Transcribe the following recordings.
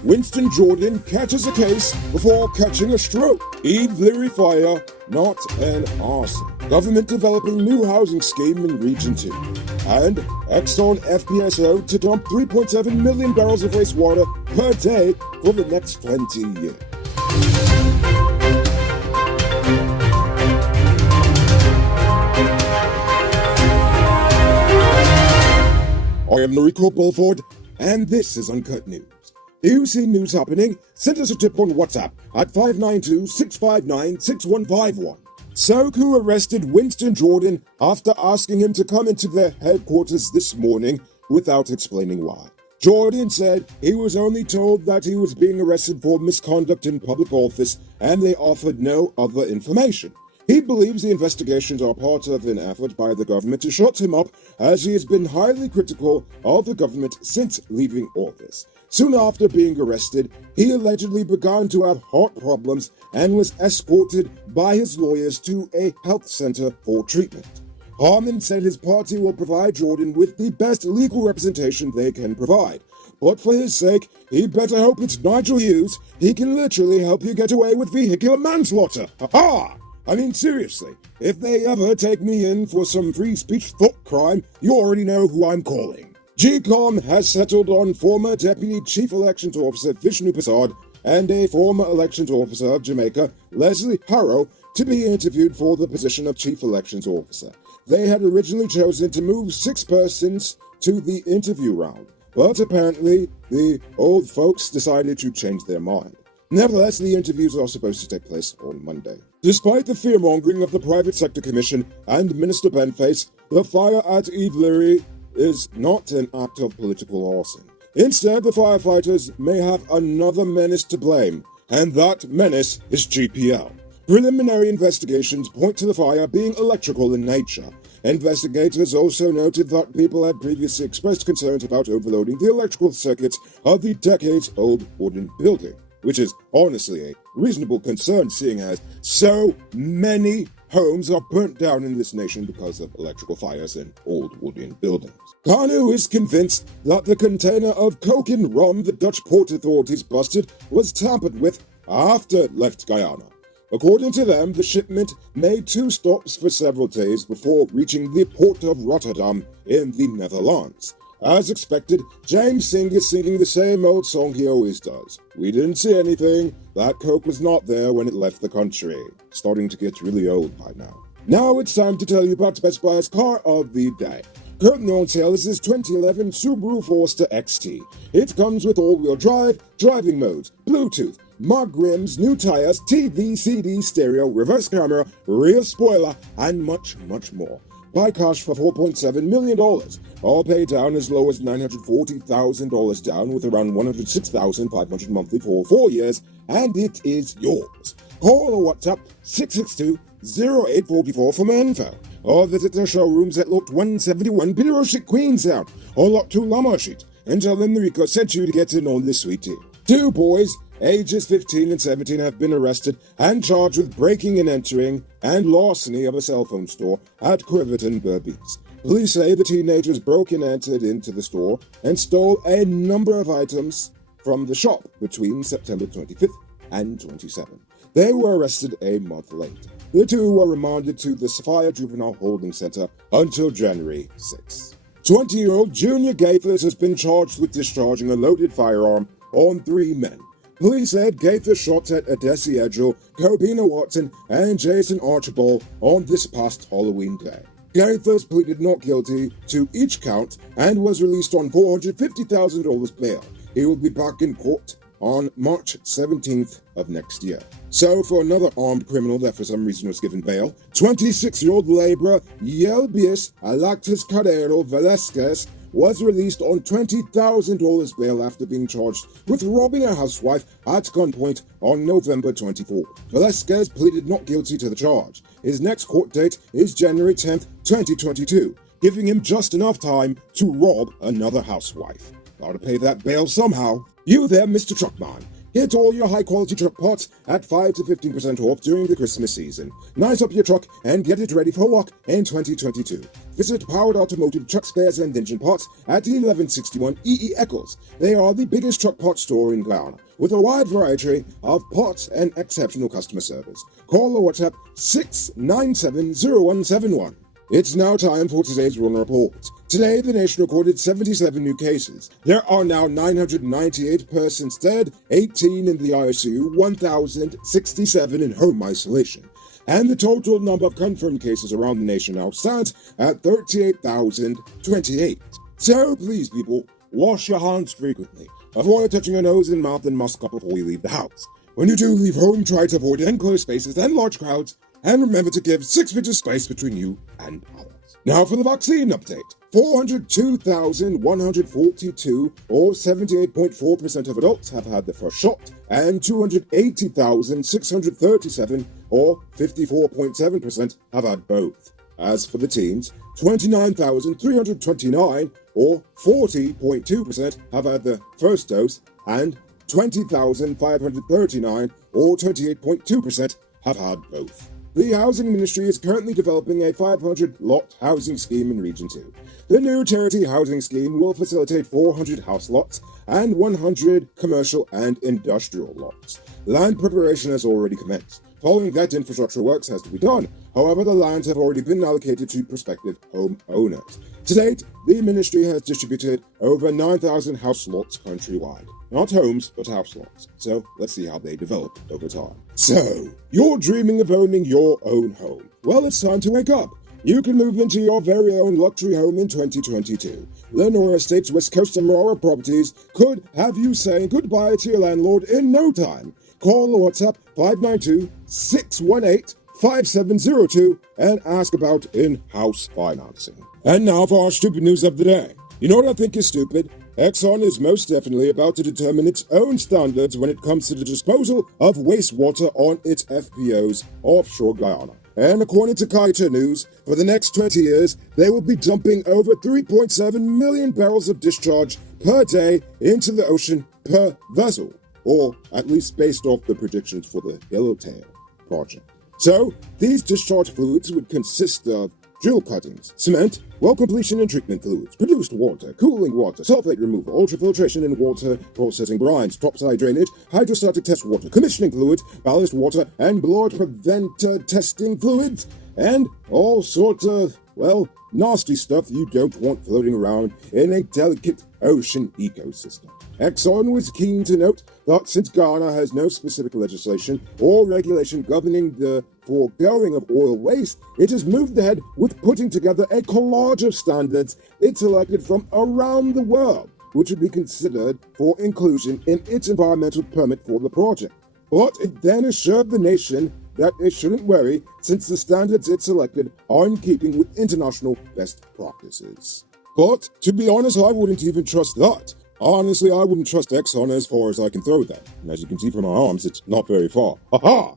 Winston Jordan catches a case before catching a stroke. Eve Leary fire, not an arson. Government developing new housing scheme in Region 2. And Exxon FPSO to dump 3.7 million barrels of wastewater per day for the next 20 years. I am Noriko Bulford, and this is Uncut News. You see news happening? Send us a tip on WhatsApp at 592-659-6151. Soku arrested Winston Jordan after asking him to come into their headquarters this morning without explaining why. Jordan said he was only told that he was being arrested for misconduct in public office, and they offered no other information. He believes the investigations are part of an effort by the government to shut him up, as he has been highly critical of the government since leaving office. Soon after being arrested, he allegedly began to have heart problems and was escorted by his lawyers to a health center for treatment. Harmon said his party will provide Jordan with the best legal representation they can provide. But for his sake, he better hope it's Nigel Hughes. He can literally help you get away with vehicular manslaughter. Ha-ha! I mean, seriously, if they ever take me in for some free speech thought crime, you already know who I'm calling. GCOM has settled on former Deputy Chief Elections Officer Vishnu Prasad and a former Elections Officer of Jamaica, Leslie Harrow, to be interviewed for the position of Chief Elections Officer. They had originally chosen to move 6 persons to the interview round, but apparently the old folks decided to change their mind. Nevertheless, the interviews are supposed to take place on Monday. Despite the fear-mongering of the Private Sector Commission and Minister Benface, the fire at Eve Leary is not an act of political arson. Instead, the firefighters may have another menace to blame, and that menace is GPL. Preliminary investigations point to the fire being electrical in nature. Investigators also noted that people had previously expressed concerns about overloading the electrical circuits of the decades-old wooden building, which is honestly a reasonable concern, seeing as so many homes are burnt down in this nation because of electrical fires in old wooden buildings. Kanu is convinced that the container of coke and rum the Dutch port authorities busted was tampered with after it left Guyana. According to them, the shipment made 2 stops for several days before reaching the port of Rotterdam in the Netherlands. As expected, James Singh is singing the same old song he always does. We didn't see anything. That coke was not there when it left the country. Starting to get really old by now. Now it's time to tell you about Best Buy's car of the day. Currently on sale is this 2011 Subaru Forester Xt. It comes with all-wheel drive, driving modes, Bluetooth, mud rims, new tires, TV, CD, stereo, reverse camera, rear spoiler, and much, much more. Buy cash for $4.7 million. All paid down as low as $940,000 down, with around $106,500 monthly for 4 years, and it is yours. Call or WhatsApp 662-0844 for more info, or visit their showrooms at Lot 171 Peter Street, Queenstown, or Lot 2 Lamar Street, and tell them the Rico sent you to get in on this sweet deal. 2 boys, ages 15 and 17, have been arrested and charged with breaking and entering and larceny of a cell phone store at Criverton, Berbice. Police say the teenagers broke and entered into the store and stole a number of items from the shop between September 25th and 27th. They were arrested a month later. The 2 were remanded to the Sophia Juvenile Holding Center until January 6th. 20-year-old Junior Gaithers has been charged with discharging a loaded firearm on 3 men. Police said Gaither shot at Adesi Edgel, Kobina Watson, and Jason Archibald on this past Halloween day. Gaithers pleaded not guilty to each count and was released on $450,000 bail. He will be back in court on March 17th of next year. So for another armed criminal that for some reason was given bail, 26-year-old laborer Yelbius Alactus Carrero Velasquez was released on $20,000 bail after being charged with robbing a housewife at gunpoint on November 24. Velasquez pleaded not guilty to the charge. His next court date is January 10th, 2022, giving him just enough time to rob another housewife. Gotta pay that bail somehow. You there, Mr. Truckman. Get all your high-quality truck parts at 5 to 15% off during the Christmas season. Nice up your truck and get it ready for lock in 2022. Visit Powered Automotive Truck Spares and Engine Parts at 1161 EE Eccles. They are the biggest truck parts store in Guyana, with a wide variety of parts and exceptional customer service. Call or WhatsApp 6970171. It's now time for today's Run Report. Today, the nation recorded 77 new cases. There are now 998 persons dead, 18 in the ICU, 1,067 in home isolation. And the total number of confirmed cases around the nation now stands at 38,028. So please, people, wash your hands frequently. Avoid touching your nose and mouth and mask up before you leave the house. When you do leave home, try to avoid enclosed spaces and large crowds, and remember to give 6 feet of space between you and others. Now for the vaccine update. 402,142, or 78.4% of adults, have had the first shot, and 280,637, or 54.7%, have had both. As for the teens, 29,329, or 40.2%, have had the first dose, and 20,539, or 28.2%, have had both. The Housing Ministry is currently developing a 500-lot housing scheme in Region 2. The new charity housing scheme will facilitate 400 house lots and 100 commercial and industrial lots. Land preparation has already commenced. Following that, infrastructure works has to be done. However, the lands have already been allocated to prospective homeowners. To date, the ministry has distributed over 9,000 house lots countrywide. Not homes, but house lots. So let's see how they develop over time. So, you're dreaming of owning your own home. Well, it's time to wake up. You can move into your very own luxury home in 2022. Lenora Estates West Coast and Marora Properties could have you saying goodbye to your landlord in no time. Call or WhatsApp 592-618-5702 and ask about in-house financing. And now for our stupid news of the day. You know what I think is stupid? Exxon is most definitely about to determine its own standards when it comes to the disposal of wastewater on its FPOs offshore Guyana. And according to Kaita News, for the next 20 years, they will be dumping over 3.7 million barrels of discharge per day into the ocean per vessel, or at least based off the predictions for the Yellowtail project. So, these discharge fluids would consist of drill cuttings, cement, well completion and treatment fluids, produced water, cooling water, sulfate removal, ultrafiltration and water processing brines, topside drainage, hydrostatic test water, commissioning fluids, ballast water, and blood preventer testing fluids, and all sorts of, well, nasty stuff you don't want floating around in a delicate ocean ecosystem. Exxon was keen to note that since Ghana has no specific legislation or regulation governing the foregoing of oil waste, it has moved ahead with putting together a collage of standards it selected from around the world, which would be considered for inclusion in its environmental permit for the project. But it then assured the nation that it shouldn't worry since the standards it selected are in keeping with international best practices. But, to be honest, I wouldn't even trust that. Honestly, I wouldn't trust Exxon as far as I can throw them. And as you can see from my arms, it's not very far. Ha-ha!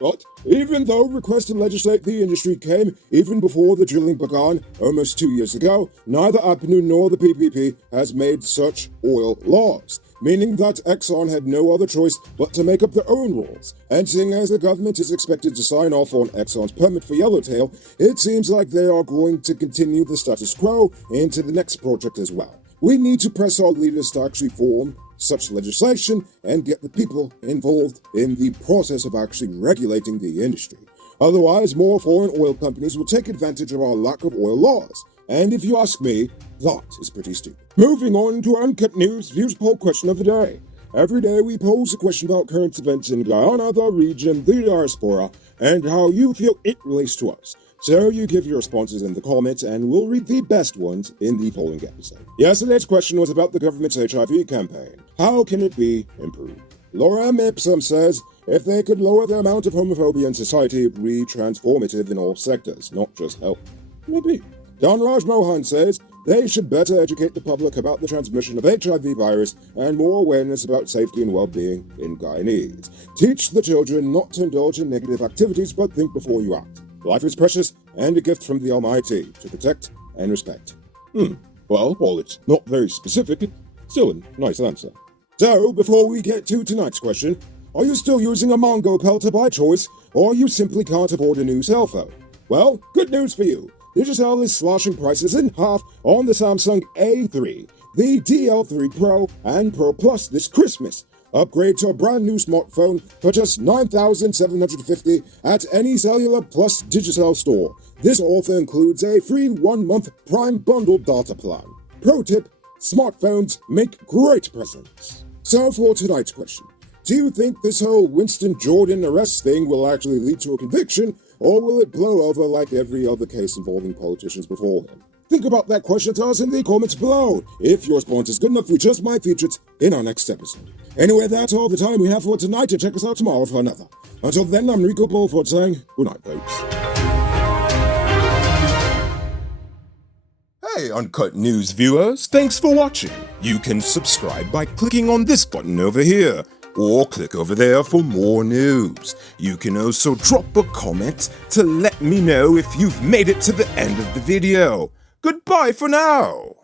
But even though requests to legislate the industry came even before the drilling began almost 2 years ago, neither APNU nor the PPP has made such oil laws, meaning that Exxon had no other choice but to make up their own rules. And seeing as the government is expected to sign off on Exxon's permit for Yellowtail, it seems like they are going to continue the status quo into the next project as well. We need to press our leaders to actually form such legislation and get the people involved in the process of actually regulating the industry. Otherwise, more foreign oil companies will take advantage of our lack of oil laws. And if you ask me, that is pretty stupid. Moving on to Uncut News Views Poll Question of the Day. Every day we pose a question about current events in Guyana, the region, the diaspora, and how you feel it relates to us. So you give your responses in the comments and we'll read the best ones in the following episode. Yesterday's question was about the government's HIV campaign. How can it be improved? Laura M. Ipsum says, if they could lower the amount of homophobia in society, it would be transformative in all sectors, not just health. Maybe. Dhanraj Mohan says, they should better educate the public about the transmission of HIV virus and more awareness about safety and well-being in Guyanese. Teach the children not to indulge in negative activities but think before you act. Life is precious and a gift from the Almighty to protect and respect. Well, while it's not very specific, it's still a nice answer. So, before we get to tonight's question, are you still using a Mongo pelter by choice, or you simply can't afford a new cell phone? Well, good news for you. Digicel is slashing prices in half on the Samsung A3, the DL3 Pro, and Pro Plus this Christmas. Upgrade to a brand new smartphone for just $9,750 at any Cellular Plus Digicel store. This also includes a free 1-month Prime Bundle data plan. Pro tip, smartphones make great presents. So for tonight's question, do you think this whole Winston Jordan arrest thing will actually lead to a conviction, or will it blow over like every other case involving politicians before him? Think about that question to us in the comments below. If your response is good enough, we just might feature it in our next episode. Anyway, that's all the time we have for tonight, and check us out tomorrow for another. Until then, I'm Rico Bulford saying good night, folks. Hey, Uncut News viewers, thanks for watching. You can subscribe by clicking on this button over here, or click over there for more news. You can also drop a comment to let me know if you've made it to the end of the video. Goodbye for now.